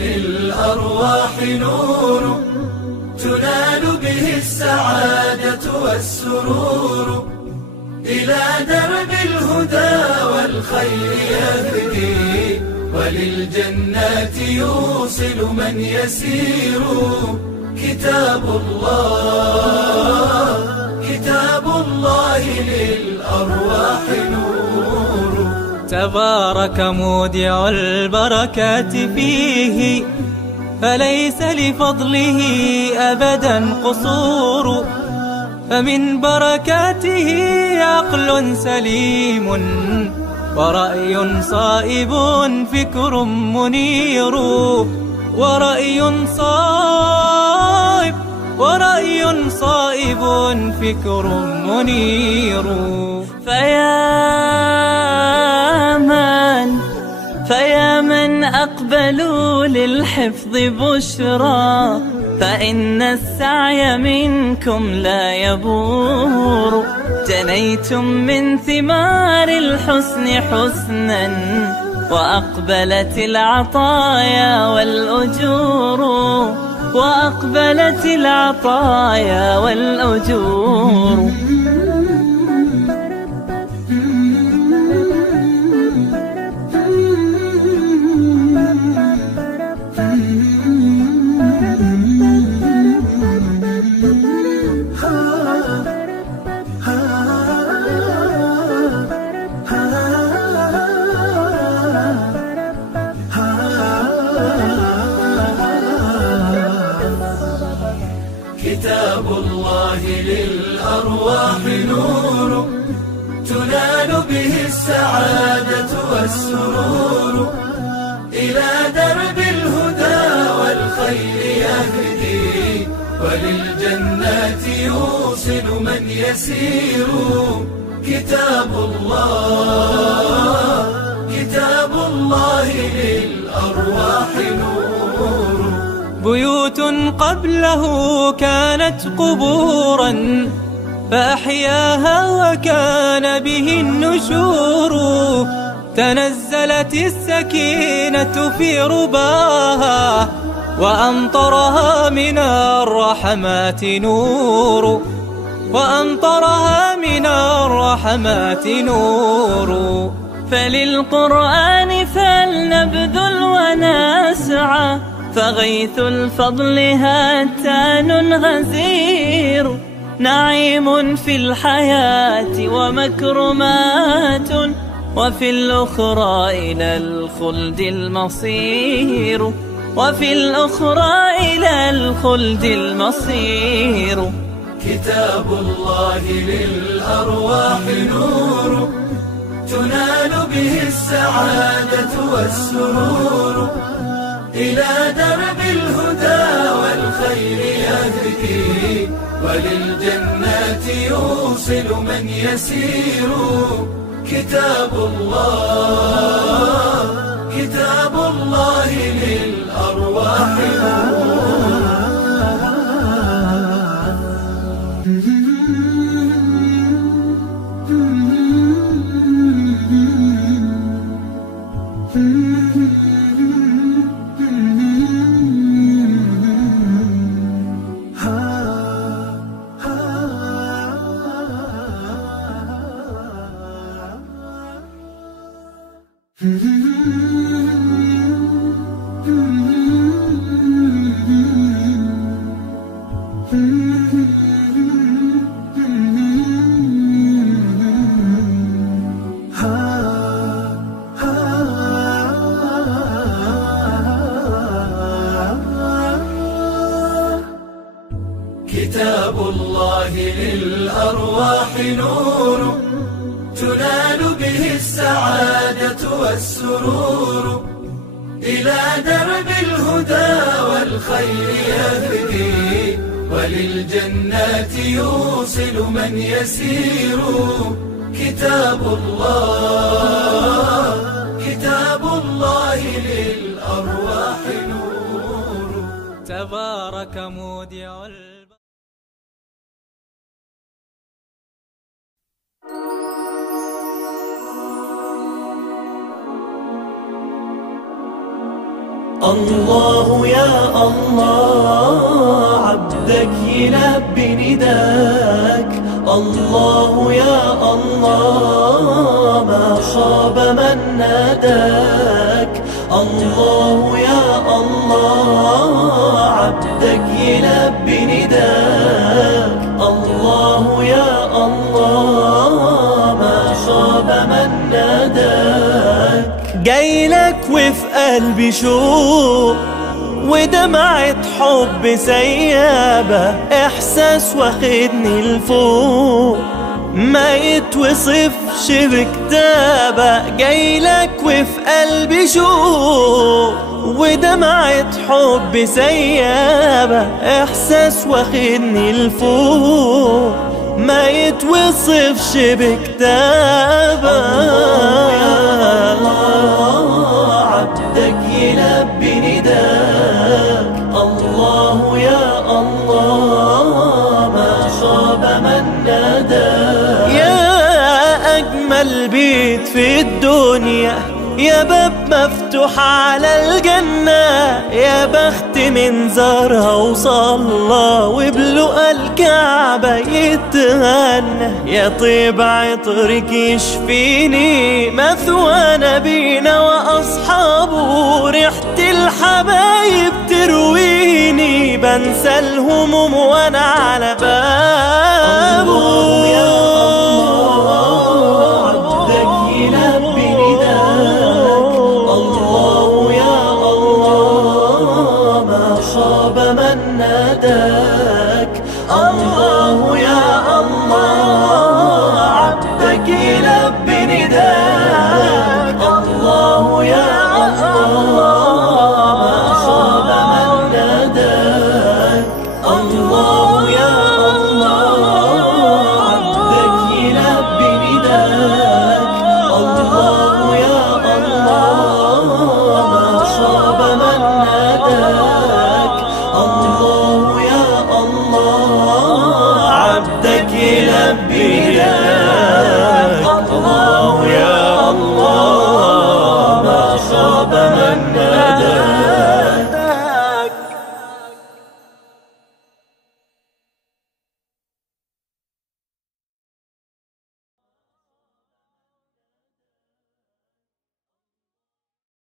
للأرواح نور تنال به السعادة والسرور، إلى درب الهدى والخير يهدي، وللجنات يوصل من يسير. كتاب الله للأرواح نور. تبارك مودع البركات فيه، فليس لفضله أبدا قصور. فمن بركاته عقل سليم، ورأي صائب فكر منير. ورأي صائب فكر منير. فيا من أقبلوا للحفظ بشرى، فإن السعي منكم لا يبور. جنيتم من ثمار الحسن حسنا، وأقبلت العطايا والأجور. كتاب الله للأرواح نور تنال به السعادة والسرور، إلى درب الهدى والخير يهدي، وللجنات يوصل من يسير. كتاب الله للأرواح نور. بيوت قبله كانت قبورا، فأحياها وكان به النشور. تنزلت السكينة في رباها، وأمطرها من الرحمات نور. فللقرآن فلنبذل ونسعى، فغيث الفضل هتان غزير. نعيم في الحياة ومكرمات، وفي الأخرى إلى الخلد المصير. كتاب الله للأرواح نور تنال به السعادة والسرور، إلى درب الهدى والخير يهدي، وللجنات يوصل من يسير. كتاب الله للأرواح نور. كتاب الله للأرواح نور تنال به السعادة والسرور، إلى درب الهدى والخير يهدي، وللجنات يوصل من يسير. كتاب الله للأرواح نور. تبارك مودع الله يا الله عبدك يلبي نداك، الله يا الله ما خاب من ناداك، الله يا الله عبدك يلبي نداك، الله يا الله ما خاب من ناداك. جايلك وفي قلبي شوق ودمعة حب سيابة، إحساس واخدني لفوق ما يتوصفش بكتابة. جايلك وفي قلبي شوق ودمعة حب سيابة، إحساس واخدني لفوق ما يتوصفش بكتابة. الله عبدك يلبي نداك، الله يا الله ما خاب من ناداك. يا أجمل بيت في الدنيا، يا باب مفتوح على الجنة، يا بخت من زارها وصلى وبلقى الكعبة يتهنى. يا طيب عطرك يشفيني مثوى نبينا وأصحابه، ريحة الحبايب ترويني بنسى الهموم وأنا على بابه.